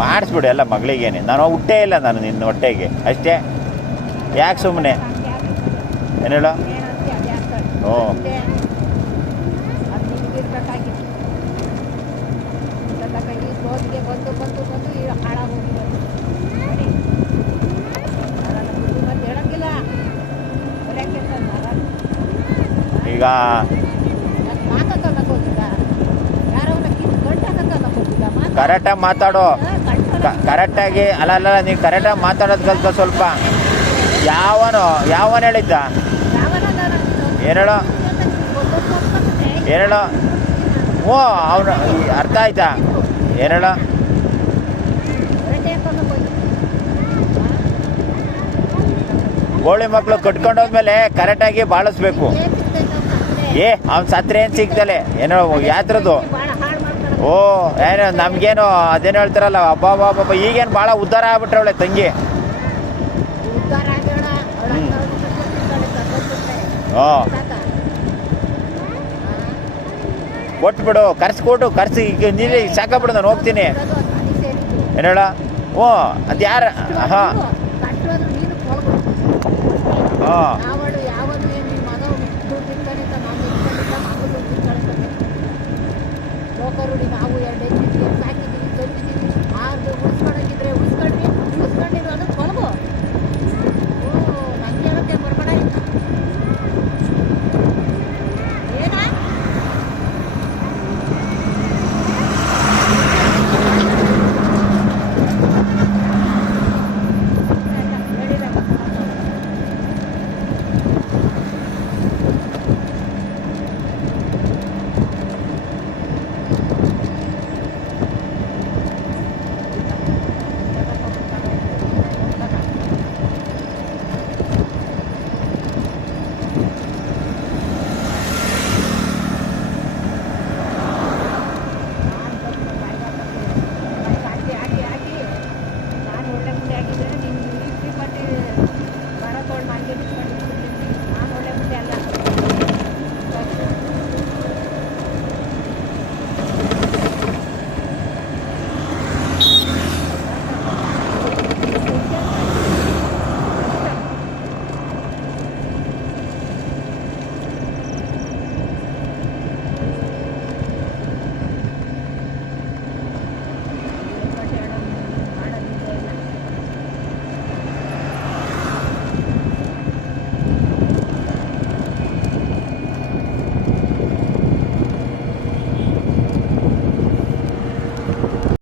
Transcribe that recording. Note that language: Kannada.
ಮಾಡಿಸ್ಬಿಡು ಎಲ್ಲ ಮಗಳಿಗೇನೆ. ನಾನು ಹುಟ್ಟೇ ಇಲ್ಲ ನಾನು ನಿನ್ನ ಹೊಟ್ಟೆಗೆ ಅಷ್ಟೇ. ಯಾಕೆ ಸುಮ್ಮನೆ ಏನು ಹೇಳೋ? ಹ್ಞೂ ಈಗ ಕರೆಕ್ಟಾಗಿ ಮಾತಾಡು. ಕರೆಕ್ಟಾಗಿ ಅಲ್ಲ ನೀವು ಕರೆಕ್ಟಾಗಿ ಮಾತಾಡೋದು ಕಲ್ತ ಸ್ವಲ್ಪ. ಯಾವನ ಹೇಳಿದ್ದ? ಏನು ಹೇಳೋ? ಏನು ಹೇಳೋ? ಹ್ಞೂ ಅವನು ಅರ್ಥ ಆಯ್ತಾ? ಏನು ಹೇಳೋ? ಕೋಳಿ ಮಕ್ಕಳು ಕಟ್ಕೊಂಡೋದ್ಮೇಲೆ ಕರೆಕ್ಟಾಗಿ ಬಾಳಿಸ್ಬೇಕು. ಅವ್ನು ಸತ್ರೆ ಏನು ಸಿಗ್ತಲೆ ಏನೋ ಯಾತ್ರದ್ದು. ಓ ಏನು ನಮಗೇನು ಅದೇನು ಹೇಳ್ತಾರಲ್ಲ, ಅಬ್ಬಾ ಈಗೇನು ಭಾಳ ಉದ್ಧಾರ ಆಗ್ಬಿಟ್ರವಳೆ ತಂಗಿ. ಹ್ಞೂ ಕೊಟ್ಬಿಡು, ಕರ್ಸಿ ಈಗ ನೀನು ಸಾಕಾಗ್ಬಿಡು, ನಾನು ಹೋಗ್ತೀನಿ. ಏನು ಹೇಳ? ಹ್ಞೂ ಅದು ಯಾರು? ಹಾಂ ಹಾಂ